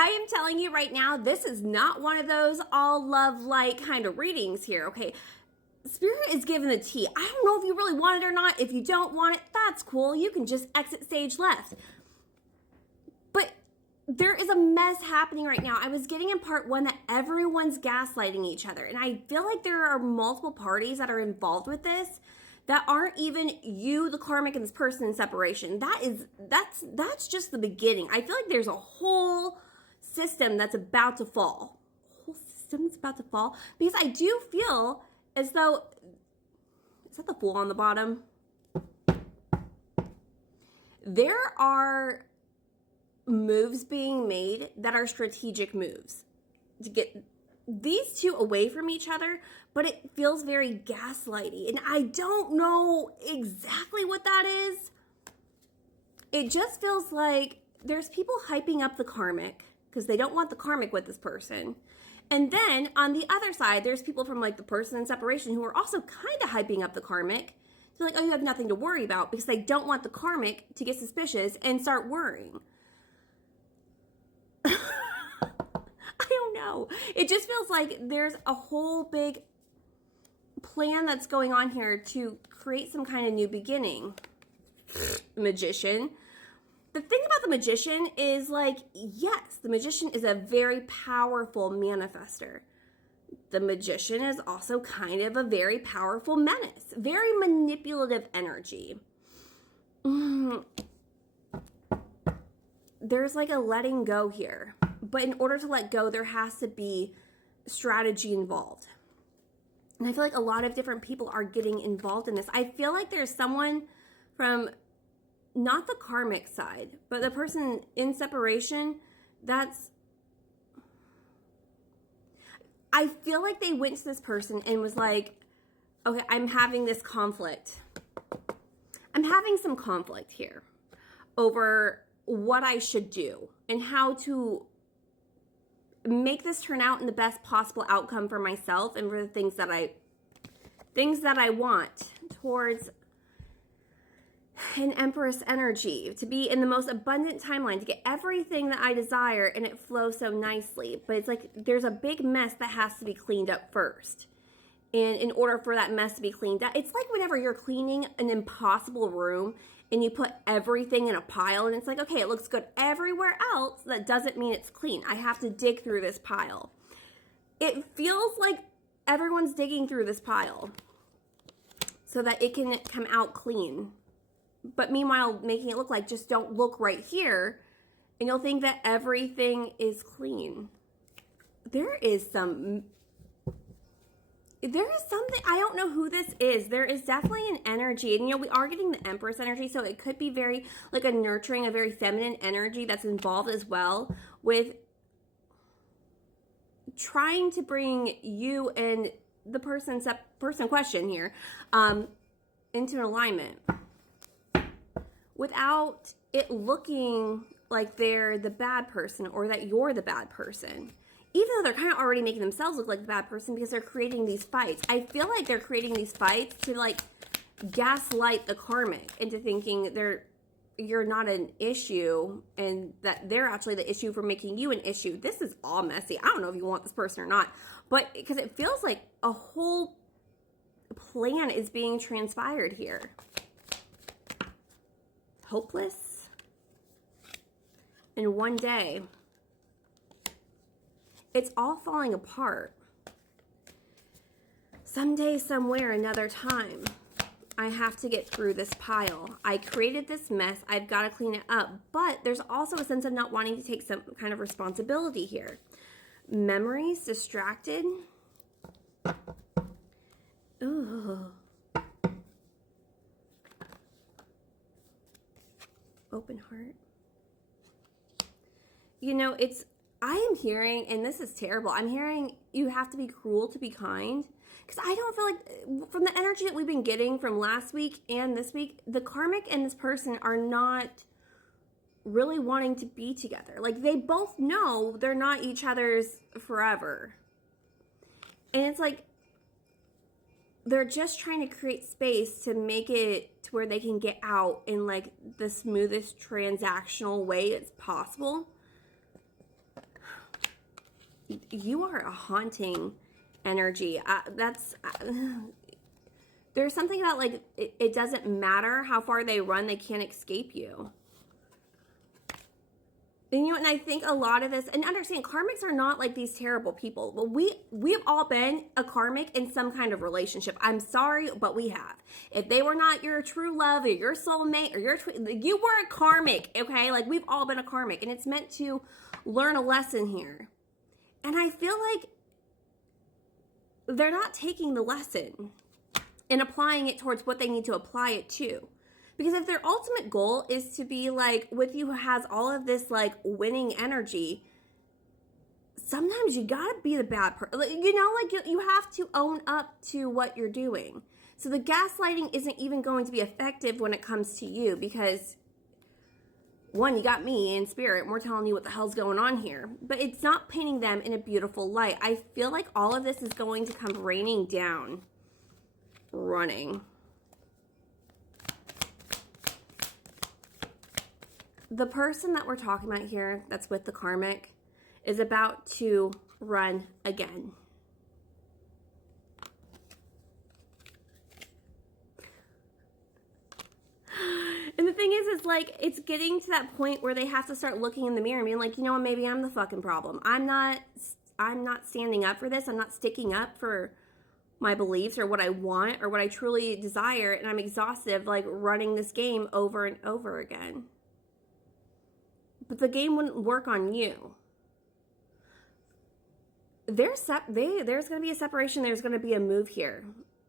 I am telling you right now, this is not one of those all love light kind of readings here, okay? Spirit is giving the tea. I don't know if you really want it or not. If you don't want it, that's cool. You can just exit stage left. But there is a mess happening right now. I was getting in part one that everyone's gaslighting each other. And I feel like there are multiple parties that are involved with this that aren't even you, the karmic, and this person in separation. That's just the beginning. I feel like there's a whole system that's about to fall. A whole system that's about to fall. Because I do feel as though, is that the Fool on the bottom? There are moves being made that are strategic moves to get these two away from each other, but it feels very gaslighty. And I don't know exactly what that is. It just feels like there's people hyping up the karmic because they don't want the karmic with this person. And then on the other side, there's people from like the person in separation who are also kind of hyping up the karmic. They're like, oh, you have nothing to worry about, because they don't want the karmic to get suspicious and start worrying. I don't know. It just feels like there's a whole big plan that's going on here to create some kind of new beginning. Magician. The thing about the magician is like, yes, the magician is a very powerful manifester. The magician is also kind of a very powerful menace. Very manipulative energy. There's like a letting go here. But in order to let go, there has to be strategy involved. And I feel like a lot of different people are getting involved in this. I feel like there's someone from not the karmic side, but the person in separation I feel like they went to this person and was like, okay, I'm having this conflict. I'm having some conflict here over what I should do and how to make this turn out in the best possible outcome for myself and for the things that I want towards an Empress energy, to be in the most abundant timeline, to get everything that I desire, and it flows so nicely. But it's like there's a big mess that has to be cleaned up first. And in order for that mess to be cleaned up, it's like whenever you're cleaning an impossible room and you put everything in a pile and it's like, okay, it looks good everywhere else. That doesn't mean it's clean. I have to dig through this pile. It feels like everyone's digging through this pile so that it can come out clean. But meanwhile, making it look like, just don't look right here and you'll think that everything is clean. There is something, I don't know who this is. There is definitely an energy. And, we are getting the Empress energy. So it could be very, like a nurturing, a very feminine energy that's involved as well with trying to bring you and the person question here into an alignment without it looking like they're the bad person or that you're the bad person. Even though they're kind of already making themselves look like the bad person because they're creating these fights. I feel like they're creating these fights to like gaslight the karmic into thinking you're not an issue and that they're actually the issue for making you an issue. This is all messy. I don't know if you want this person or not, but because it feels like a whole plan is being transpired here. Hopeless. And one day, it's all falling apart. Someday, somewhere, another time, I have to get through this pile. I created this mess. I've got to clean it up. But there's also a sense of not wanting to take some kind of responsibility here. Memories, distracted. Ooh. Open heart. I am hearing, and this is terrible, I'm hearing you have to be cruel to be kind. Because I don't feel like, from the energy that we've been getting from last week and this week, the karmic and this person are not really wanting to be together. Like, they both know they're not each other's forever. And it's like, they're just trying to create space to make it to where they can get out in like the smoothest transactional way as possible. you are a haunting energy. There's something about like it doesn't matter how far they run, they can't escape you. And and I think a lot of this, and understand, karmics are not like these terrible people. But we've all been a karmic in some kind of relationship. I'm sorry, but we have. If they were not your true love or your soulmate or you were a karmic, okay? Like we've all been a karmic, and it's meant to learn a lesson here. And I feel like they're not taking the lesson and applying it towards what they need to apply it to. Because if their ultimate goal is to be like with you who has all of this like winning energy, sometimes you gotta be the bad person. Like you have to own up to what you're doing. So the gaslighting isn't even going to be effective when it comes to you because one, you got me in spirit and we're telling you what the hell's going on here. But it's not painting them in a beautiful light. I feel like all of this is going to come raining down. Running. The person that we're talking about here that's with the karmic is about to run again. And the thing is like, it's getting to that point where they have to start looking in the mirror and being like, you know what, maybe I'm the fucking problem. I'm not standing up for this. I'm not sticking up for my beliefs or what I want or what I truly desire. And I'm exhausted, like running this game over and over again. But the game wouldn't work on you. There's going to be a separation. There's going to be a move here.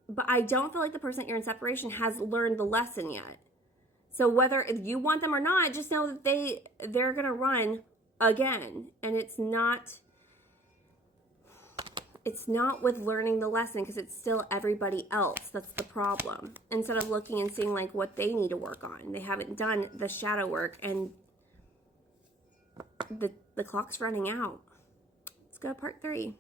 But I don't feel like the person that you're in separation has learned the lesson yet. So whether you want them or not, just know that they're going to run again. And it's not with learning the lesson because it's still everybody else. That's the problem. Instead of looking and seeing like what they need to work on. They haven't done the shadow work and the clock's running out. Let's go to part 3.